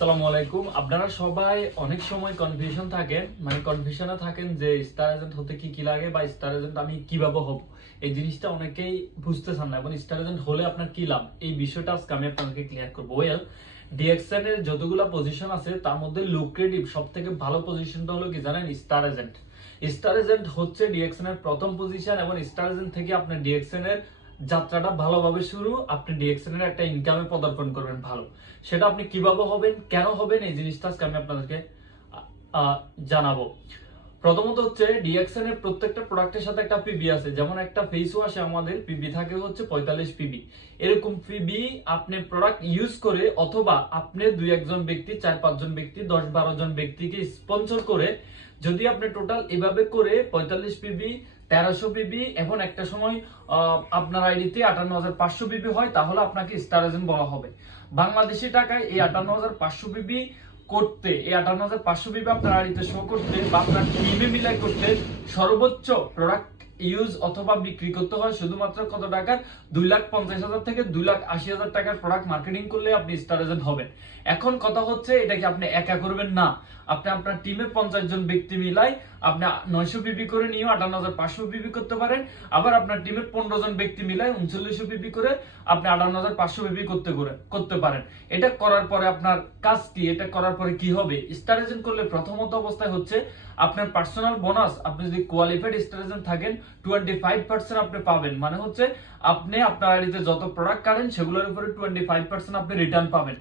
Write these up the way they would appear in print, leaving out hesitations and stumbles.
আসসালামু আলাইকুম। আপনারা সবাই অনেক সময় কনফিউশনে থাকেন যে স্টার এজেন্ট হতে কি কি লাগে বা স্টার এজেন্ট আমি কিভাবে হব। এই জিনিসটা অনেকেই বুঝতেছেন না এবং স্টার এজেন্ট হলে আপনার কি লাভ, এই বিষয়টা আজকে আমি আপনাদেরকে ক্লিয়ার করব। ডিএক্সএন এর যতগুলা পজিশন আছে তার মধ্যে লুক্রেটিভ সবথেকে ভালো পজিশনটা হলো কি জানেন? Star agent. স্টার এজেন্ট হচ্ছে ডিএক্সএন এর প্রথম পজিশন এবং স্টার এজেন্ট থেকে আপনি ডিএক্সএন এর যাত্রাটা ভালোভাবে শুরু, আপনি ডিএক্সএন এর একটা ইনকামে পদার্পণ করবেন ভালো। সেটা আপনি কিভাবে হবেন, কেন হবেন, এই জিনিসটা আজকে আমি আপনাদেরকে জানাবো। প্রথমত হচ্ছে ডিএক্সএন এর প্রত্যেকটা প্রোডাক্টের সাথে একটা পিবি আছে। যেমন একটা ফেস ওয়াশে আমাদের পিবি থাকে হচ্ছে 45 পিবি। এরকম পিবি আপনি প্রোডাক্ট ইউজ করে অথবা আপনি 2-1 জন ব্যক্তি, 4-5 জন ব্যক্তি, 10-12 জন ব্যক্তিকে স্পন্সর করে যদি আপনি টোটাল এভাবে করে 45 পিবি, 1300 পিবি এবং একটা সময় আপনার আইডিতে 58,500 পিবি হয়, তাহলে আপনাকে স্টার এজেন্ট বলা হবে। বাংলাদেশি টাকায় এই 58,500 পিবি করতে, এই 58,500 পিবি আপনার আইডিতে শো করতে বা আপনার টিমে মিলাই করতে সর্বোচ্চ প্রোডাক্ট ইউজ অথবা বিক্রি করতে হয় শুধুমাত্র কত টাকার? 2,50,000 থেকে 2,80,000 টাকার প্রোডাক্ট মার্কেটিং করলে আপনি স্টার এজেন্ট হবেন। এখন কথা হচ্ছে এটা কি আপনি একা করবেন? না, আপনি আপনার টিমে 50 জন ব্যক্তি মিলাই আপনি 900 পিবি করে নিয়ে 58,500 পিবি করতে পারেন। আবার আপনার টিমের 15 জন ব্যক্তি মিলাই 3900 পিবি করে আপনি 58,500 পিবি করতে পারেন। এটা করার পরে আপনার কাজ কি? এটা করার পরে কি হবে? স্টার এজেন্ট করলে প্রথমত অবস্থায় হচ্ছে আপনার পার্সোনাল বোনাস, আপনি যদি কোয়ালিফাইড স্টার এজেন্ট থাকেন 25% আপনি পাবেন। মানে হচ্ছে আপনি আপনার আইডিতে যত প্রোডাক্ট কারেন সেগুলোর উপরে 25% আপনি রিটার্ন পাবেন।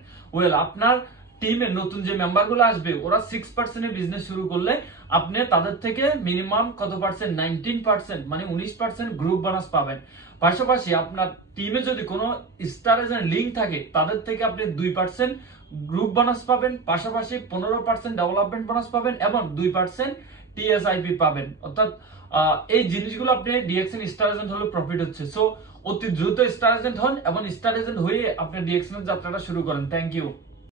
আপনার টিমে নতুন যে মেম্বারগুলো আসবে ওরা 6% এ বিজনেস শুরু করলে আপনি তাদের থেকে মিনিমাম কত পার্সেন্ট? 19%, মানে 19% গ্রুপ বোনাস পাবেন। পাশাপাশি আপনার টিমে যদি কোনো স্টার এজেন্ট লিংক থাকে তাদের থেকে আপনি 2% গ্রুপ বোনাস পাবেন, পাশাপাশি 15% ডেভেলপমেন্ট বোনাস পাবেন এবং 2% টিএসআইপি পাবেন। অর্থাৎ এই জিনিসগুলো আপনি ডিএক্সএন স্টার এজেন্ট হলে প্রফিট হচ্ছে। সো অতি দ্রুত স্টার এজেন্ট হন এবং স্টার এজেন্ট হয়ে আপনি ডিএক্সএন এর যাত্রাটা শুরু করেন। Thank you.